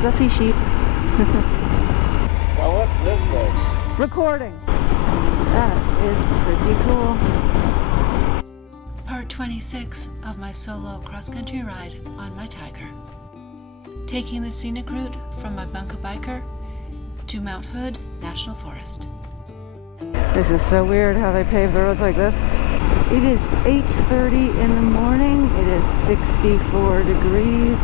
Fluffy sheep. Now what's this thing? Recording. That is pretty cool. Part 26 of my solo cross-country ride on my Tiger. Taking the scenic route from my Bunka Biker to Mount Hood National Forest. This is so weird how they pave the roads like this. It is 8:30 in the morning. It is 64 degrees.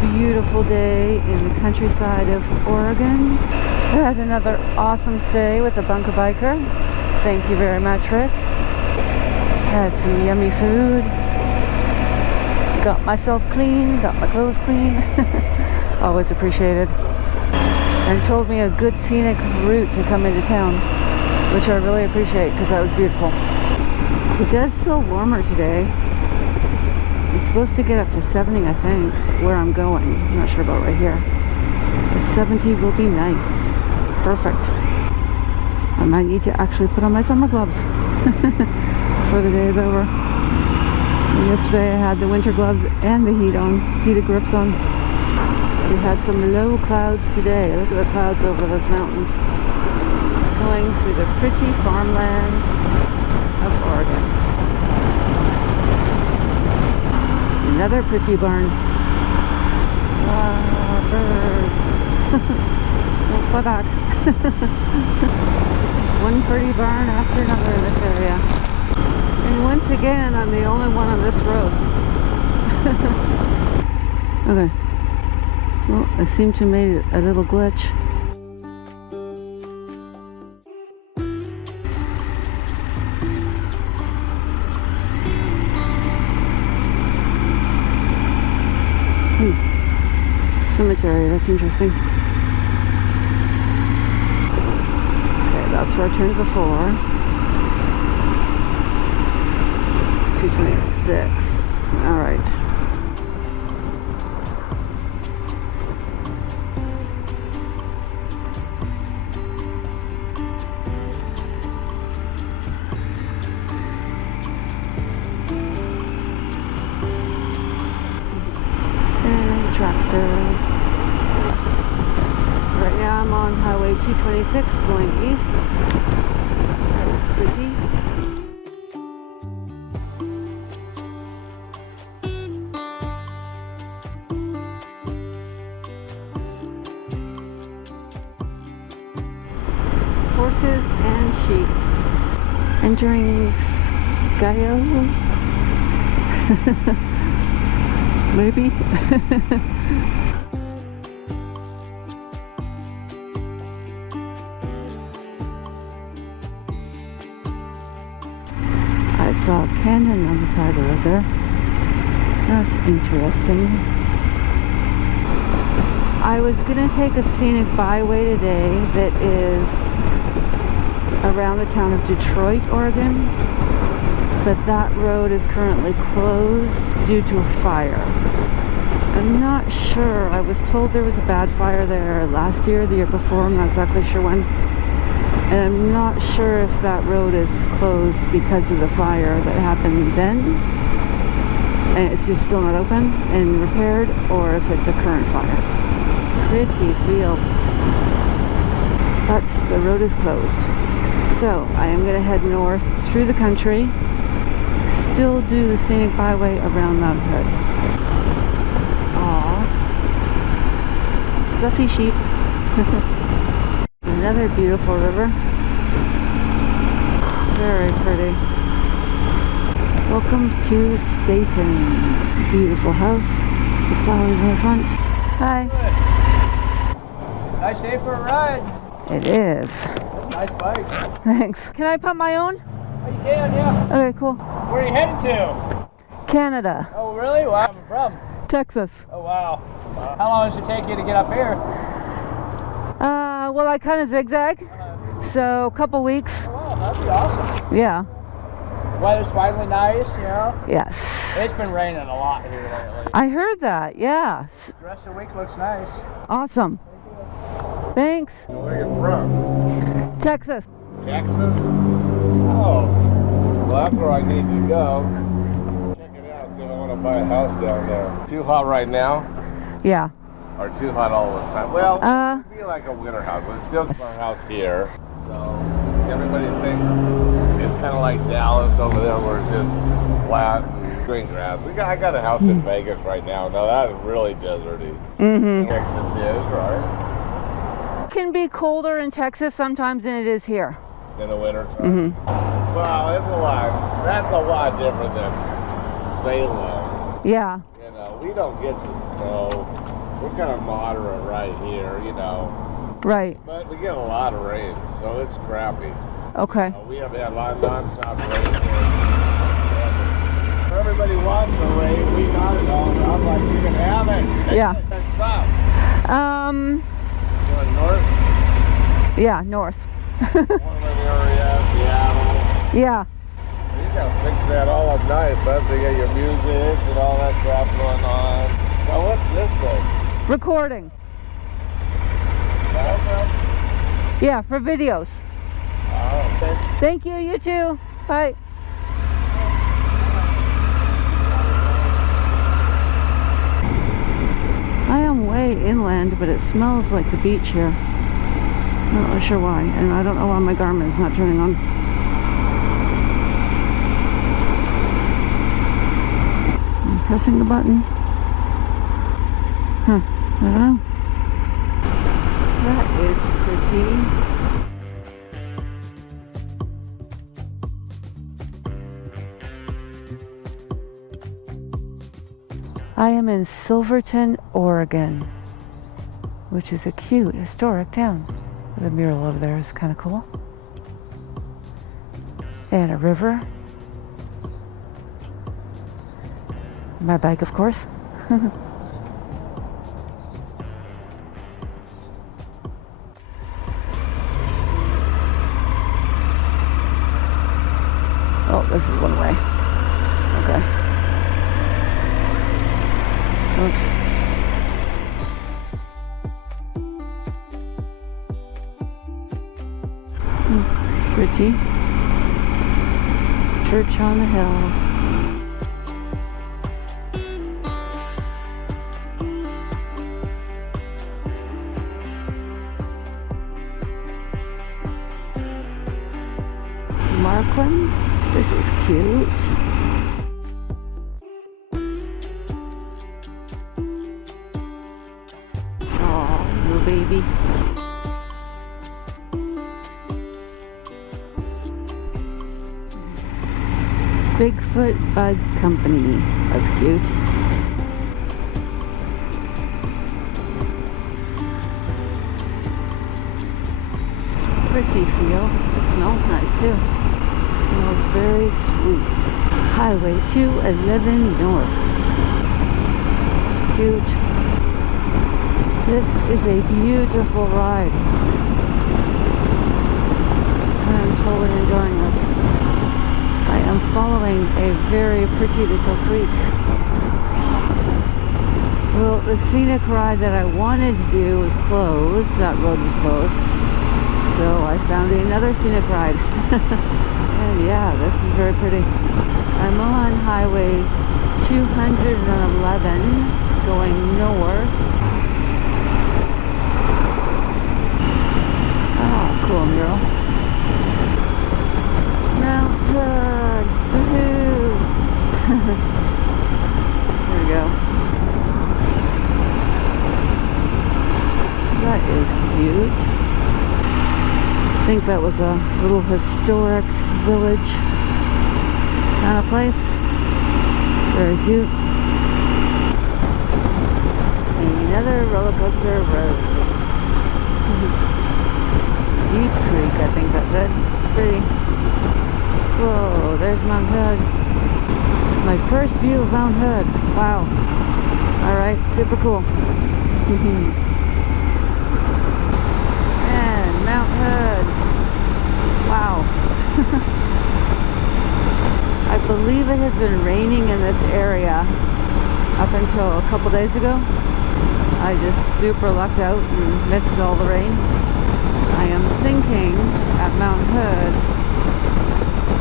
Beautiful day in the countryside of Oregon. I had another awesome stay with the Bunka Biker. Thank you very much, Rick. Had some yummy food. Got myself clean, got my clothes clean. Always appreciated. And told me a good scenic route to come into town, which I really appreciate because that was beautiful. It does feel warmer today. It's supposed to get up to 70, I think, where I'm going. I'm not sure about right here. The 70 will be nice. Perfect. I might need to actually put on my summer gloves before the day is over. And yesterday I had the winter gloves and the heated grips on. We had some low clouds today. Look at the clouds over those mountains. Going through the pretty farmland of Oregon. Another pretty barn. Ah, birds. Don't fly back. One pretty barn after another in this area. And once again, I'm the only one on this road. Okay. Well, I seem to have made a little glitch. Cemetery, that's interesting. Okay, that's where I turned before. 226. Alright. And tractor. Right now I'm on Highway 226 going east. That is pretty. Horses and sheep. Entering Skyo. Maybe. I saw a cannon on the side of the road there. That's interesting. I was gonna take a scenic byway today that is around the town of Detroit, Oregon, but that road is currently closed due to a fire. I'm not sure. I was told there was a bad fire there last year, the year before. I'm not exactly sure when. And I'm not sure if that road is closed because of the fire that happened then, and it's just still not open and repaired, or if it's a current fire. Pretty field. But the road is closed. So I am going to head north through the country, still do the scenic byway around Mount Hood. Aww. Fluffy sheep. Another beautiful river. Very pretty. Welcome to Staten. Beautiful house. The flowers in the front. Hi. Nice day for a ride. It is. That's a nice bike. Thanks. Can I pump my own? Oh, you can, yeah. Okay, cool. Where are you headed to? Canada. Oh, really? Where are you from? Texas. Oh, wow. How long does it take you to get up here? Well, I kind of zigzag. So, a couple weeks. Oh, wow, that'd be awesome. Yeah. Weather's finally nice, you know? Yes. It's been raining a lot here lately. I heard that, yeah. The rest of the week looks nice. Awesome. Thanks. Where are you from? Texas. Texas? Oh. Well, that's where I need to go. Check it out, see if I want to buy a house down there. Too hot right now? Yeah. or too hot all the time. Well, Uh, it'd be like a winter house, but it's still our house here. So everybody thinks it's kind of like Dallas over there, where it's just flat and green grass. I got a house in Vegas right now. Now that is really deserty. Texas is, right? can be colder in Texas sometimes than it is here. In the winter time. Well, it's a lot. That's a lot different than Salem. Yeah. You know, we don't get the snow. We're kind of moderate right here, you know. Right. But we get a lot of rain, so it's crappy. Okay. We have had a lot of non-stop rain here. Everybody wants the rain. We got it all. I'm like, you can have it. Yeah. Then stop. Going north? Yeah, north. Portland area, Seattle. Yeah. You gotta fix that all up nice, huh? So you got your music and all that crap going on. Now what's this thing? Recording. GoPro? Yeah, for videos. Oh, okay. Thank you, you too. Bye. I am way inland, but it smells like the beach here. I'm not really sure why, and I don't know why my Garmin is not turning on. I'm pressing the button. Huh, I don't know. That is pretty. I am in Silverton, Oregon, which is a cute, historic town. The mural over there is kind of cool. And a river. My bike, of course. Oh, this is one way. Okay. Oops. Pretty. Church on the hill. Marquand. This is cute. Oh, little baby. Bigfoot Bug Company. That's cute. Pretty feel. It smells nice too. Smells very sweet. Highway 211 North. Cute. This is a beautiful ride. I'm totally enjoying this. I am following a very pretty little creek. Well, the scenic ride that I wanted to do was closed. That road was closed. So I found another scenic ride. And yeah, this is very pretty. I'm on Highway 211 going north. Ah, cool mural. Mount Hood. Woohoo! There we go. That is cute. I think that was a little historic village kind of place. Very cute. Another roller coaster road. Deep Creek, I think that's it. Pretty. Whoa, there's Mount Hood. My first view of Mount Hood. Wow. Alright, super cool. And Mount Hood. Wow. I believe it has been raining in this area up until a couple days ago. I just super lucked out and missed all the rain. I am thinking at Mount Hood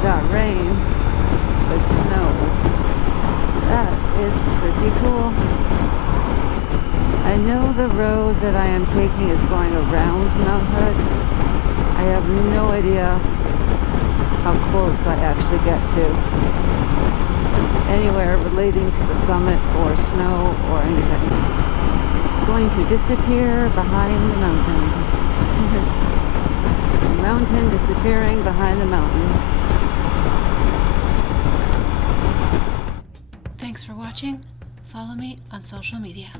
that rain is snow. That is pretty cool. I I know the road that I am taking is going around Mount Hood. I have no idea how close I actually get to anywhere relating to the summit or snow or anything. It's going to disappear behind the mountain. The mountain disappearing behind the mountain. Thanks for watching. Follow me on social media.